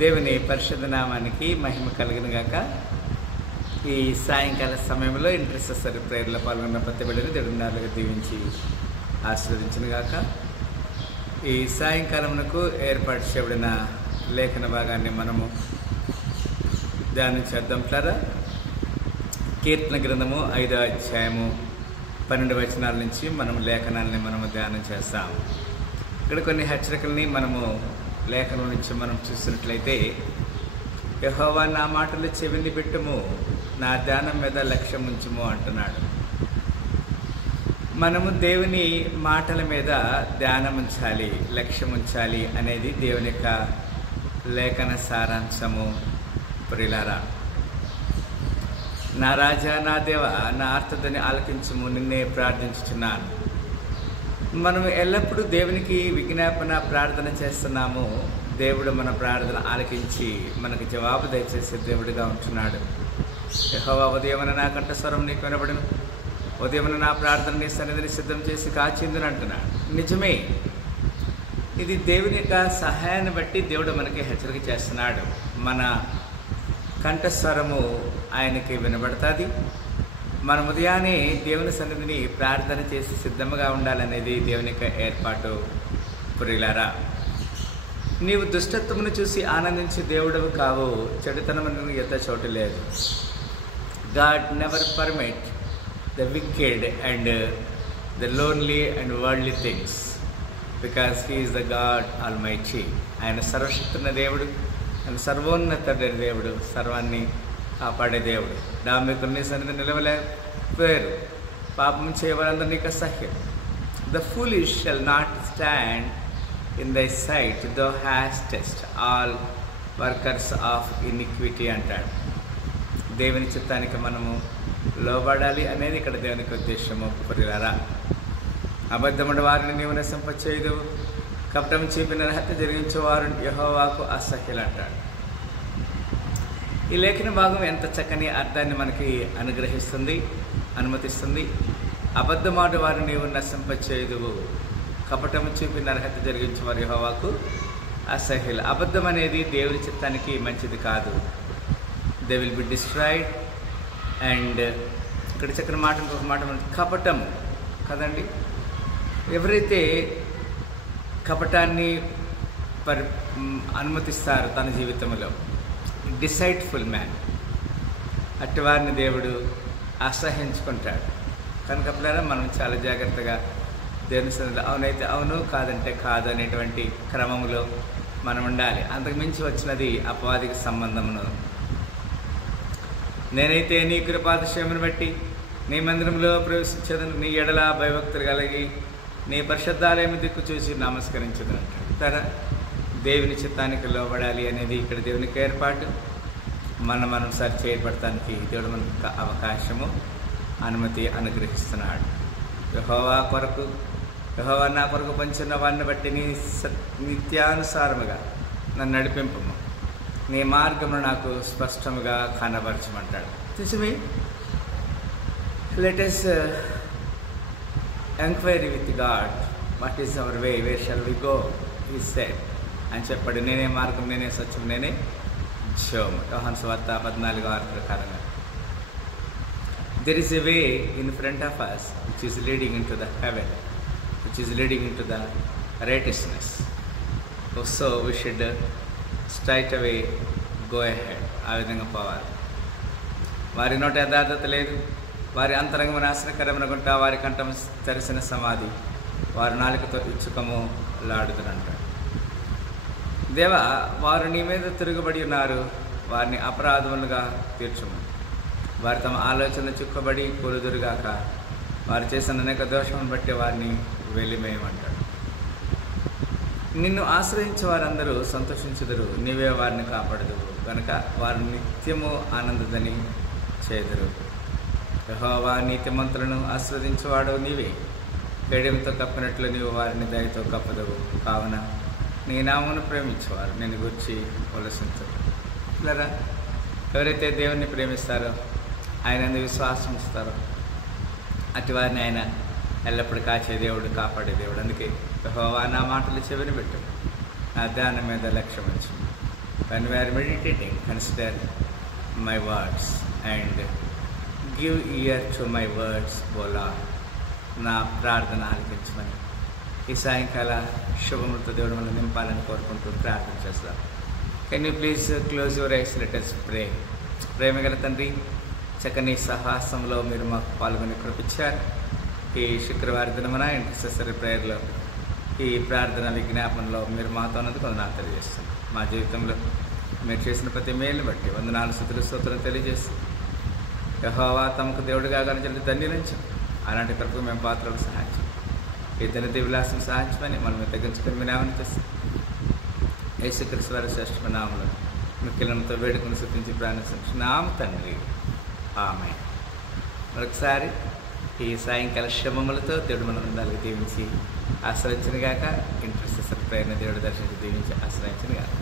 దేవుని పరిశుద్ధ నామానికి మహిమ కలుగును గాక. ఈ సాయంకాల సమయంలో ఇంటర్సెసరీ ప్రేయర్లో పాల్గొన్న ప్రతి బిడ్డను దేవుని నాలుగు దీవించి ఆశీర్వదించును గాక. ఈ సాయంకాలమునకు ఏర్పాటు చేయబడిన లేఖన భాగాన్ని మనము ధ్యానం చేద్దాం. కీర్తన గ్రంథము 5వ అధ్యాయము 12 వచనాల నుంచి మనం లేఖనాలని మనము ధ్యానం చేస్తాం. ఇక్కడ కొన్ని హెచ్చరికల్ని మనము లేఖనం నుంచి మనం చూసినట్లయితే, యెహోవా నా మాటలు చెవిని పెట్టుము, నా ధ్యానం మీద లక్ష్యం ఉంచుము అంటున్నాడు. మనము దేవుని మాటల మీద ధ్యానం ఉంచాలి, లక్ష్యం ఉంచాలి అనేది దేవుని యొక్క లేఖన సారాంశము. ప్రియులారా, నా రాజా, నా దేవ, నా ఆర్తదని ఆలకించుము, నిన్నే ప్రార్థించుచున్నాను. మనం ఎల్లప్పుడూ దేవునికి విజ్ఞాపన ప్రార్థన చేస్తున్నాము. దేవుడు మన ప్రార్థన ఆలకించి మనకు జవాబు దయచేసే దేవుడిగా ఉంటున్నాడు. యెహోవా ఉదయమున నా కంఠస్వరం నీకు వినబడును, ఉదయమున నా ప్రార్థన నీ సన్నిధిని సిద్ధం చేసి కాచిందును అంటున్నాడు. నిజమే, ఇది దేవుని యొక్క సహాయాన్ని బట్టి దేవుడు మనకి హెచ్చరిక చేస్తున్నాడు. మన కంఠస్వరము ఆయనకి వినబడుతుంది. మన ఉదయాన్నే దేవుని సన్నిధిని ప్రార్థన చేసి సిద్ధంగా ఉండాలనేది దేవుని యొక్క ఏర్పాటు. ప్రియులారా, నీవు దుష్టత్వమును చూసి ఆనందించి దేవుడవు కావు, చెడుతనమును ఎత్త చోటు లేదు. God never permit the wicked and the lonely and worldly things, because he is the God almighty. ఆయన సర్వశక్తున్న దేవుడు, ఆయన సర్వోన్నత దేవుడు, సర్వాన్ని కాపాడే దేవుడు. డాంబికుల్ని సన్నిధి నిలవలేకపోయారు, పాపం చేయవారందరూ అసహ్యం. The foolish shall not stand in thy sight, thou hatest all workers of iniquity అంటాడు. దేవుని చిత్తానికి మనము లోబడాలి అనేది ఇక్కడ దేవునికి ఉద్దేశము. ప్రియులారా, అబద్ధముడు వారిని నీవు నశింపచేయదు, కపటం చూపిన హత్య జరిగించేవారు యెహోవాకు అసహ్యులు అంటాడు. ఈ లేఖన భాగం ఎంత చక్కని అర్థాన్ని మనకి అనుమతిస్తుంది. అబద్ధమాడు వారిని నీవు నశింపచేయదువు, కపటము చూపి నరహత్య జరిగించేవారు యెహోవాకు అసహ్యులు. అబద్ధం అనేది దేవుని చిత్తానికి మంచిది కాదు. They will be destroyed. And ఇక్కడ చక్కని మాట, ఇంకొక మాట, కపటం కదండి. ఎవరైతే కపటాన్ని అనుమతిస్తారో తన జీవితంలో, డిసైట్ఫుల్ మ్యాన్, అట్టివారిని దేవుడు అసహించుకుంటాడు. కనుక పిల్లరా, మనం చాలా జాగ్రత్తగా దేవుని సన్నిధిలో అవునైతే అవును, కాదంటే కాదు అనేటువంటి క్రమంలో మనం ఉండాలి. అంతకు మించి వచ్చినది అపవాదికి సంబంధమును. నేనైతే నీ కృపాతిశయమును బట్టి నీ మందిరంలో ప్రవేశించదను, నీ ఎడల భయభక్తులు కలిగి నీ పరిశుద్ధాలయము దిక్కు చూసి నమస్కరించదు అంటాడు. దేవుని చిత్తానికి లోబడాలి అనేది ఇక్కడ దేవునికి ఏర్పాటు. మనం సరి చేయబడటానికి దేవుడు మనకు అవకాశము, అనుమతి అనుగ్రహిస్తున్నాడు. యెహోవా నా కొరకు పంచిన వారిని బట్టి నీ నిత్యానుసారముగా నన్ను నడిపింపము, నీ మార్గమును నాకు స్పష్టముగా కనబరచమంటాడు. నిజమే, let us enquiry with God, what is our way, where shall we go, he said అని చెప్పాడు. నేనే మార్గం, నేనే సత్యం, నేనే జీవము. యోహాను సువార్త 14:6 ప్రకారంగా there is a way in front of us which is leading into the heaven, which is leading into the righteousness. So we should straight away go ahead. ఆ విధంగా పోవాలి. వారి నోట యథార్థత లేదు, వారి అంతరంగము నాశనకరమనుకుంటా, వారి కంఠం తెరిసిన సమాధి, వారి నాలుకతో ఇచ్చుకము లాడుతునంటాడు. దేవా, వారు నీ మీద తిరుగుబడి ఉన్నారు, వారిని అపరాధములుగా తీర్చుము. వారు తమ ఆలోచన చిక్కుబడి కూలుదురుగాక, వారు చేసిన అనేక దోషమును బట్టి వారిని వెలిమేయమంటాడు. నిన్ను ఆశ్రయించే వారందరూ సంతోషించుదురు, నీవే వారిని కాపాడదు కనుక వారు నిత్యము ఆనందదని చేదురు. యెహోవా నీతిమంతులను ఆశ్రదించేవాడు నీవే, కేడెంతో కప్పినట్లు నీవు వారిని దయతో కప్పదవు. కావున నీ నామమును ప్రేమించేవారు నేను గురించి ఉల్లసించరు. పిల్లరా, ఎవరైతే దేవుణ్ణి ప్రేమిస్తారో, ఆయన విశ్వాసం ఇస్తారో, అటు వారిని ఆయన ఎల్లప్పుడూ కాచే దేవుడు, కాపాడే దేవుడు. అందుకే యెహోవా నా మాటలు చెవిని పెట్టు, నా ధ్యానం మీద లక్ష్యం ఉంచు. when we are meditating, consider my words and give ear to my words, O Lord. నా ప్రార్థన ఆలకించమని ఈ సాయంకాల శుభములతో దేవుడు మనం నింపాలని కోరుకుంటూ ప్రార్థన చేస్తాం. Can you please close your eyes, let us pray. ప్రేమగల తండ్రి, చక్కని సహాసంలో మీరు మాకు పాల్గొని కృపించారు. ఈ శుక్రవారం దినమున ఇంటర్సెసరీ ప్రేయర్లో ఈ ప్రార్థన విజ్ఞాపనలో మీరు మాతో ఉన్నందుకు వందనాలు తెలియజేస్తున్నాం. మా జీవితంలో మీరు చేసిన ప్రతి మేలు బట్టి వందనాలు, స్తుతులు, స్తోత్రం తెలియజేస్తూ యెహోవా తమకు దేవుడిగా గణించిన ధన్యులను అలాంటి కృపకు మేము పాత్రలకు సహాయించాం. ఈ దినది విలాసం సహాయించమని మనం తగ్గించుకొని మీ నామని చేస్తాం. యేసుక్రీస్తు వారి శ్రేష్ఠ నామములో మిక్కిలంతో వేడుకను స్తుతించి ప్రార్థిస్తున్నాం తండ్రి, ఆమేన్. మరొకసారి ఈ సాయంకాల శుభములతో దేవుడు మన అందరికీ దీవించి ఆశ్రయించిన గాక. ఇంటర్సెసరీ ప్రేయర్ని దేవుడు దర్శించి దీవించి ఆశ్రయించిన గాక.